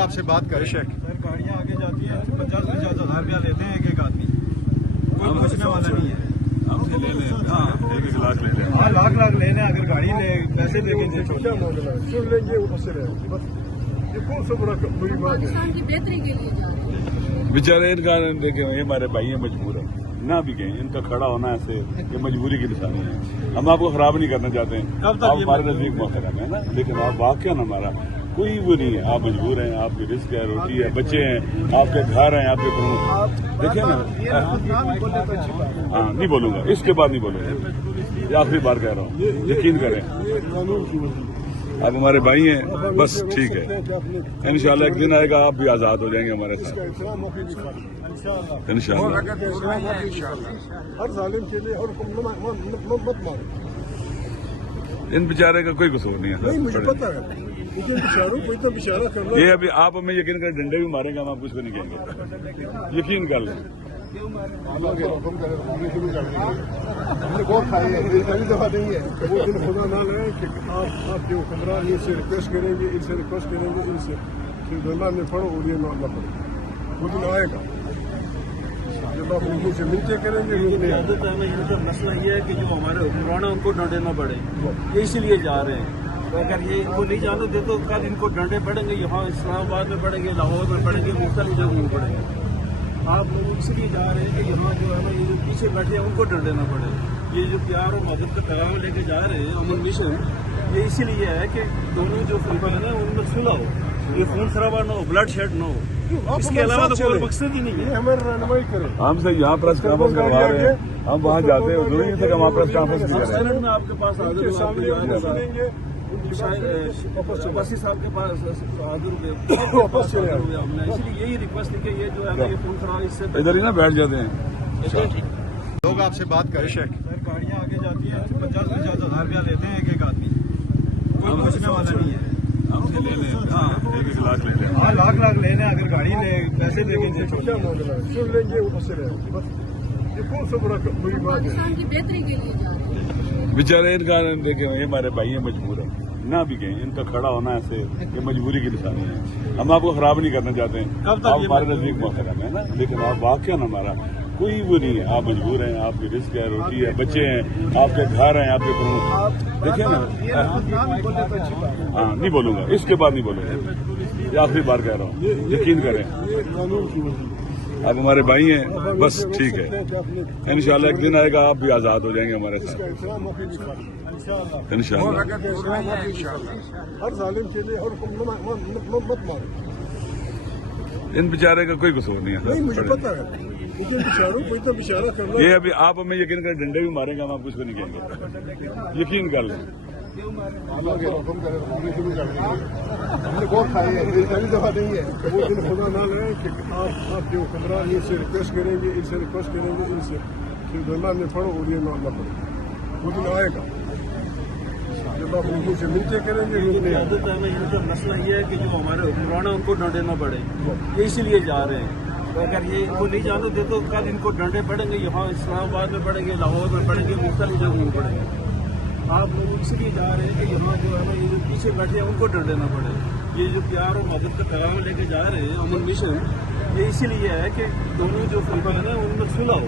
آپ سے بات کریں سر گاڑیاں آگے جاتی ہیں 50,000 روپیہ لیتے ہیں ایک آدمی کوئی پوچھنے والا نہیں ہے ہم سے لے لیں ایک لاکھ لے لیں لاکھ لے لیں اگر گاڑی لے پیسے دے کے کیا معاملہ ہے سن لیں گے اس سے بس یہ کون سا بڑا بڑی بات ہے پاکستان کی بہتری کے لیے جا رہے ہیں بیچارے ان کا دیکھیں یہ ہمارے بھائی ہیں مجبور ہیں نہ بھی گئے ان کا کھڑا ہونا ایسے یہ مجبوری کی نشانی ہے ہم آپ کو خراب نہیں کرنا چاہتے ہیں آپ ہمارے نزدیک محترم ہے نا لیکن آپ واقعہ نہ ہمارا کوئی وہ نہیں ہے آپ مجبور ہیں آپ کی رزق ہے روٹی ہے بچے ہیں آپ کے گھر ہیں آپ کے دیکھیں نا ہاں نہیں بولوں گا اس کے بعد نہیں بولوں گا یہ آخری بار کہہ رہا ہوں یقین کریں آپ ہمارے بھائی ہیں بس ٹھیک ہے انشاءاللہ ایک دن آئے گا آپ بھی آزاد ہو جائیں گے ہمارے ساتھ انشاءاللہ ہر ظالم کے لیے اور مت مارو ان بیچارے کا کوئی قصور نہیں نہیں مجھے ہے پتا ہے لیکن بچاروں کو اتنا بچارہ کرنا یہ ابھی آپ ہمیں یقین کریں ڈنڈے بھی ماریں گے ہم آپ کچھ بھی نہیں کہیں گے یقین کر لیں ہم نے بہت کھائی ہے پہلی دفعہ نہیں ہے وہ دن خدا نہ لے کہ آپ کے حکمران ان سے ریکویسٹ کریں گے ان سے ریکویسٹ کریں گے ان سے پھر درمیان میں پڑھو اور یہ نہ پڑھو وہ دن آئے گا جب آپ ان سے منتیں کریں گے مسئلہ یہ ہے کہ جو ہمارے حکمران ہیں ان کو ڈانٹے نہ پڑے یہ اسی لیے جا رہے ہیں تو اگر یہ ان کو نہیں جانے دے تو کل ان کو ڈانٹے پڑیں گے یہاں اسلام آباد میں پڑیں گے لاہور میں پڑیں گے مختلف جگہوں میں پڑیں گے آپ لوگ اس لیے جا رہے ہیں کہ یہاں جو ہے نا یہ جو پیچھے بیٹھے ہیں ان کو ڈانٹے نہ پڑے یہ جو پیار اور محبت کا پیغام لے کے جا رہے ہیں امن مشن یہ اسی لیے ہے کہ دونوں جو فلبل ہیں ان میں صلح ہو یہ خون خرابہ نہ ہو بلڈ شیڈ نہ ہو اس کے علاوہ تو کوئی مقصد ہی نہیں ہے ہماری رہنمائی کریں ہم سے یہاں پریس کانفرنس کروا رہے ہیں ہم وہاں جاتے ہیں ضروری نہیں تھا کہ ہم پریس کانفرنس بھی کریں میں آپ کے پاس حاضر ہوں آپ کے صاحب کے پاس واپس چلے حاضر ہوئے ہم نے اسی لیے یہی ریکویسٹ ہے کہ یہ جو ہے نا یہ خون خراب اس سے ادھر ہی نا بیٹھ جاتے ہیں لوگ آپ سے بات کریں سر گاڑیاں آگے جاتی ہیں 50,000 روپیہ لیتے ہیں ایک آدمی کوئی پوچھنے والا نہیں ہے ہم سے لے لیں ایک لاکھ لے لیں لاکھ لے لیں اگر گاڑی لے پیسے دے کے کیا معاملہ ہے سن لیں گے اس سے بس یہ کون سا بڑا بڑی بات ہے پاکستان کی بہتری کے لیے جا رہے ہیں بیچارے ان کا دیکھیں یہ ہمارے بھائی ہیں مجبور ہیں نہ بھی گئے ان کا کھڑا ہونا ایسے یہ مجبوری کی نشانی ہے ہم آپ کو خراب نہیں کرنا چاہتے ہیں آپ ہمارے نزدیک محترم ہے نا لیکن آپ واقعہ نہ ہمارا کوئی وہ نہیں ہے آپ مجبور ہیں آپ کی رزق ہے روٹی ہے بچے ہیں آپ کے گھر ہیں آپ کے دیکھیں نا ہاں نہیں بولوں گا اس کے بعد نہیں بولوں گا یہ آخری بار کہہ رہا ہوں یقین کریں آپ ہمارے بھائی ہیں بس ٹھیک ہے انشاءاللہ ایک دن آئے گا آپ بھی آزاد ہو جائیں گے ہمارے ساتھ انشاءاللہ ہر ظالم کے لیے اور مت مارو ان بیچارے کا کوئی قصور نہیں نہیں مجھے ہے پتا ہے لیکن بچاروں کو اتنا بچارہ کرنا یہ ابھی آپ ہمیں یقین کریں ڈنڈے بھی ماریں گے ہم آپ کچھ بھی نہیں کہیں گے یقین کر لیں ہم نے بہت کھائی ہے پہلی دفعہ نہیں ہے وہ دن خدا نہ لے کہ آپ کے حکمران ان سے ریکویسٹ کریں گے ان سے ریکویسٹ کریں گے ان سے پھر درمیان میں پڑھو اور یہ نہ پڑھو وہ دن آئے گا جب آپ ان سے منتیں کریں گے مسئلہ یہ ہے کہ جو ہمارے حکمران ہیں ان کو ڈانٹے نہ پڑے یہ اسی لیے جا رہے ہیں تو اگر یہ ان کو نہیں جانے دے تو کل ان کو ڈانٹے پڑیں گے یہاں اسلام آباد میں پڑیں گے لاہور میں پڑیں گے مختلف جگہوں میں پڑیں گے آپ لوگ اس لیے جا رہے ہیں کہ یہاں جو ہے نا یہ جو پیچھے بیٹھے ہیں ان کو ڈانٹے نہ پڑے یہ جو پیار اور محبت کا پیغام لے کے جا رہے ہیں امن مشن یہ اسی لیے ہے کہ دونوں جو فلبل ہیں ان میں صلح ہو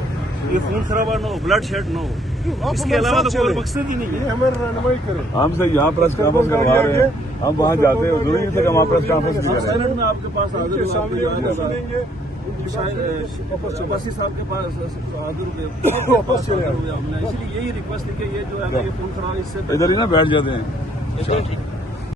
یہ خون خرابہ نہ ہو بلڈ شیڈ نہ ہو اس کے علاوہ تو کوئی مقصد ہی نہیں ہے ہماری رہنمائی کریں ہم سے یہاں پریس کانفرنس کروا رہے ہیں ہم وہاں جاتے ہیں ضروری نہیں تھا کہ ہم پریس کانفرنس بھی کریں میں آپ کے پاس حاضر ہوں صاحب کے پاس حاضر ہوئے ہم نے اسی لیے یہی ریکویسٹ ہے کہ یہ جو ہے نا یہ خون خراب اس سے ادھر ہی نا بیٹھ جاتے ہیں